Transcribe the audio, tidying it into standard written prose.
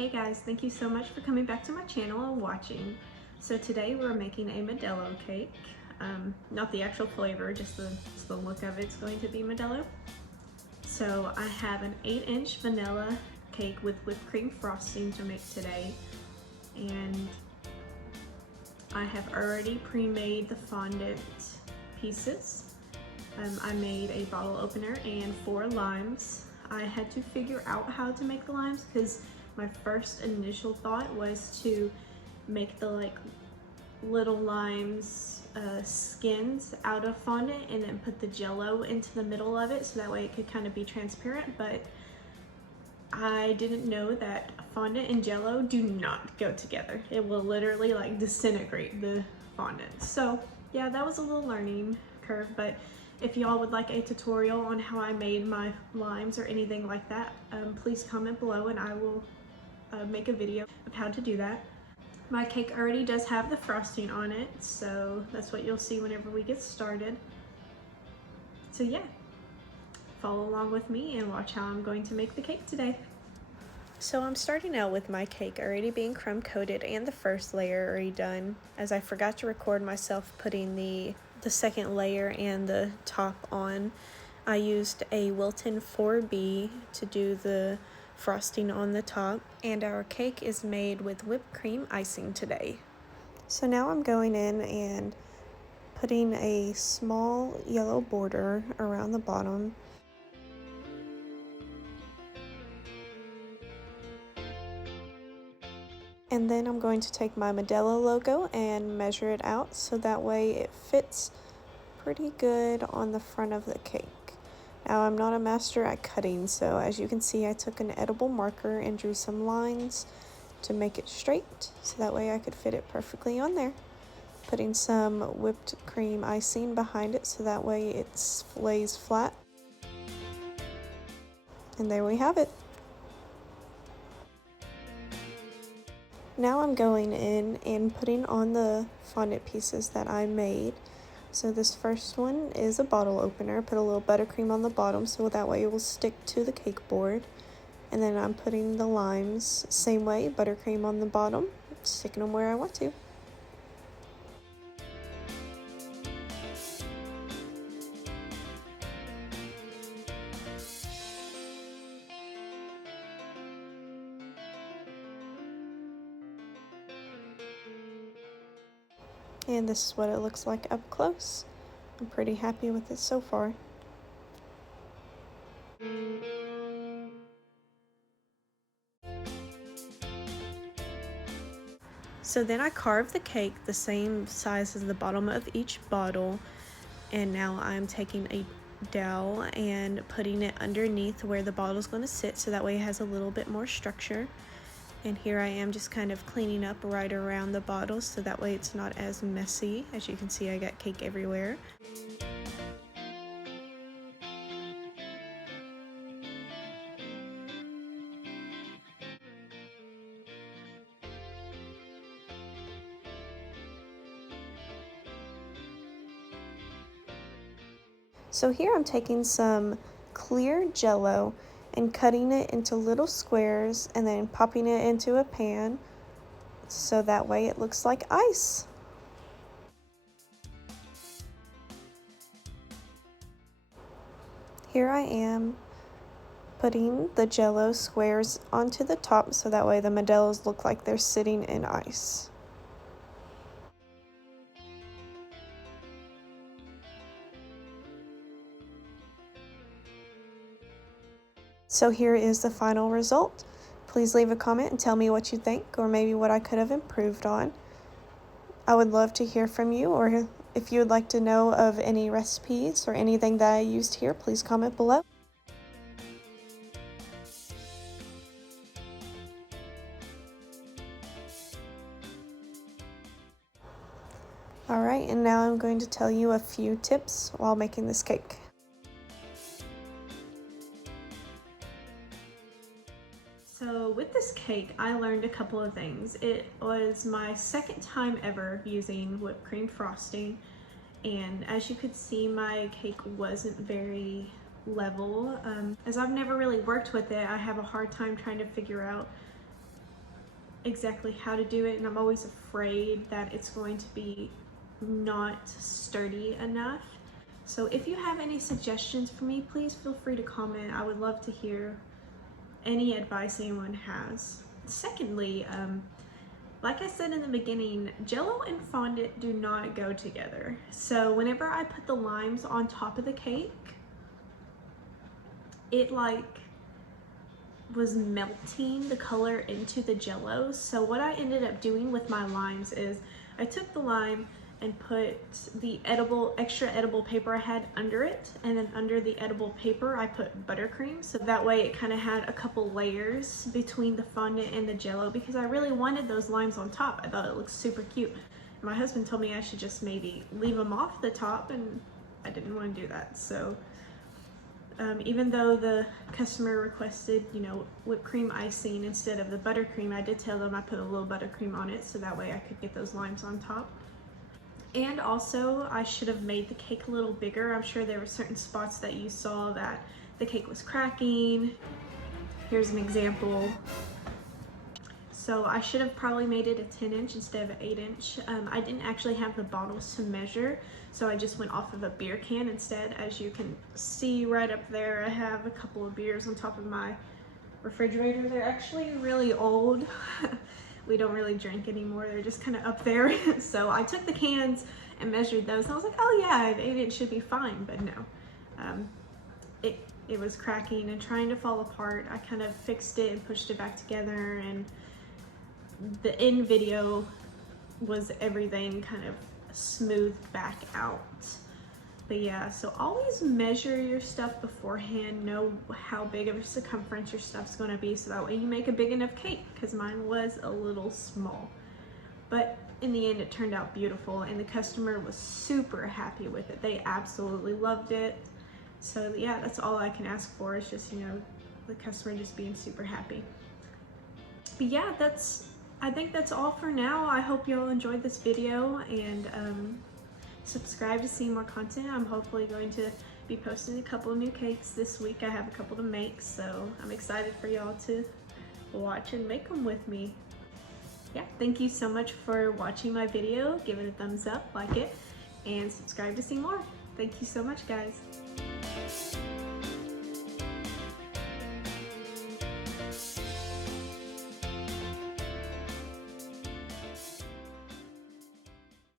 Hey guys, thank you so much for coming back to my channel and watching. So today we're making a Modelo cake. Not the actual flavor, just the look of it's going to be Modelo. So I have an 8-inch vanilla cake with whipped cream frosting to make today. And I have already pre-made the fondant pieces. I made a bottle opener and 4 limes. I had to figure out how to make the limes because my first initial thought was to make the little limes skins out of fondant and then put the jello into the middle of it so that way it could kind of be transparent, but I didn't know that fondant and jello do not go together. It will literally disintegrate the fondant. So yeah, that was a little learning curve, but if y'all would like a tutorial on how I made my limes or anything like that, please comment below and I will make a video of how to do that. My cake already does have the frosting on it, so that's what you'll see whenever we get started. So yeah, follow along with me and watch how I'm going to make the cake today. So I'm starting out with my cake already being crumb coated and the first layer already done, as I forgot to record myself putting the second layer and the top on. I used a Wilton 4B to do the frosting on the top, and our cake is made with whipped cream icing today. So now I'm going in and putting a small yellow border around the bottom. And then I'm going to take my Modelo logo and measure it out so that way it fits pretty good on the front of the cake. Now I'm not a master at cutting, so as you can see I took an edible marker and drew some lines to make it straight so that way I could fit it perfectly on there. Putting some whipped cream icing behind it so that way it lays flat. And there we have it. Now I'm going in and putting on the fondant pieces that I made. So this first one is a bottle opener. Put a little buttercream on the bottom so that way it will stick to the cake board. And then I'm putting the limes same way, buttercream on the bottom, sticking them where I want to. And this is what it looks like up close. I'm pretty happy with it so far. So then I carved the cake the same size as the bottom of each bottle, and now I'm taking a dowel and putting it underneath where the bottle is going to sit so that way it has a little bit more structure. And here I am just kind of cleaning up right around the bottle so that way it's not as messy. As you can see, I got cake everywhere. So here I'm taking some clear jello and cutting it into little squares and then popping it into a pan so that way it looks like ice. Here I am putting the jello squares onto the top so that way the Modelos look like they're sitting in ice. So here is the final result. Please leave a comment and tell me what you think or maybe what I could have improved on. I would love to hear from you, or if you would like to know of any recipes or anything that I used here, please comment below. Alright, and now I'm going to tell you a few tips while making this cake. So with this cake, I learned a couple of things. It was my second time ever using whipped cream frosting, and as you could see, my cake wasn't very level. As I've never really worked with it, I have a hard time trying to figure out exactly how to do it, and I'm always afraid that it's going to be not sturdy enough. So if you have any suggestions for me, please feel free to comment. I would love to hear any advice anyone has. Secondly, like I said in the beginning, Jello and fondant do not go together. So whenever I put the limes on top of the cake, it like was melting the color into the Jello. So what I ended up doing with my limes is I took the lime and put the extra edible paper I had under it, and then under the edible paper I put buttercream, so that way it kind of had a couple layers between the fondant and the Jello, because I really wanted those limes on top. I thought it looked super cute. My husband told me I should just maybe leave them off the top, and I didn't want to do that. So even though the customer requested, you know, whipped cream icing instead of the buttercream, I did tell them I put a little buttercream on it so that way I could get those limes on top. And also, I should have made the cake a little bigger. I'm sure there were certain spots that you saw that the cake was cracking. Here's an example. So I should have probably made it a 10-inch instead of an 8-inch. I didn't actually have the bottles to measure, so I just went off of a beer can instead. As you can see right up there, I have a couple of beers on top of my refrigerator. They're actually really old. We don't really drink anymore. They're just kind of up there. So I took the cans and measured those. I was like, oh yeah, an 8-inch should be fine, but no. It was cracking and trying to fall apart. I kind of fixed it and pushed it back together, and the end video was everything kind of smoothed back out. But yeah, so always measure your stuff beforehand. Know how big of a circumference your stuff's going to be, so that way you make a big enough cake, because mine was a little small. But in the end, it turned out beautiful, and the customer was super happy with it. They absolutely loved it. So yeah, that's all I can ask for, is just, you know, the customer just being super happy. But yeah, I think that's all for now. I hope you all enjoyed this video, and subscribe to see more content. I'm hopefully going to be posting a couple of new cakes this week. I have a couple to make, so I'm excited for y'all to watch and make them with me. Yeah, thank you so much for watching my video. Give it a thumbs up, like it, and subscribe to see more. Thank you so much, guys.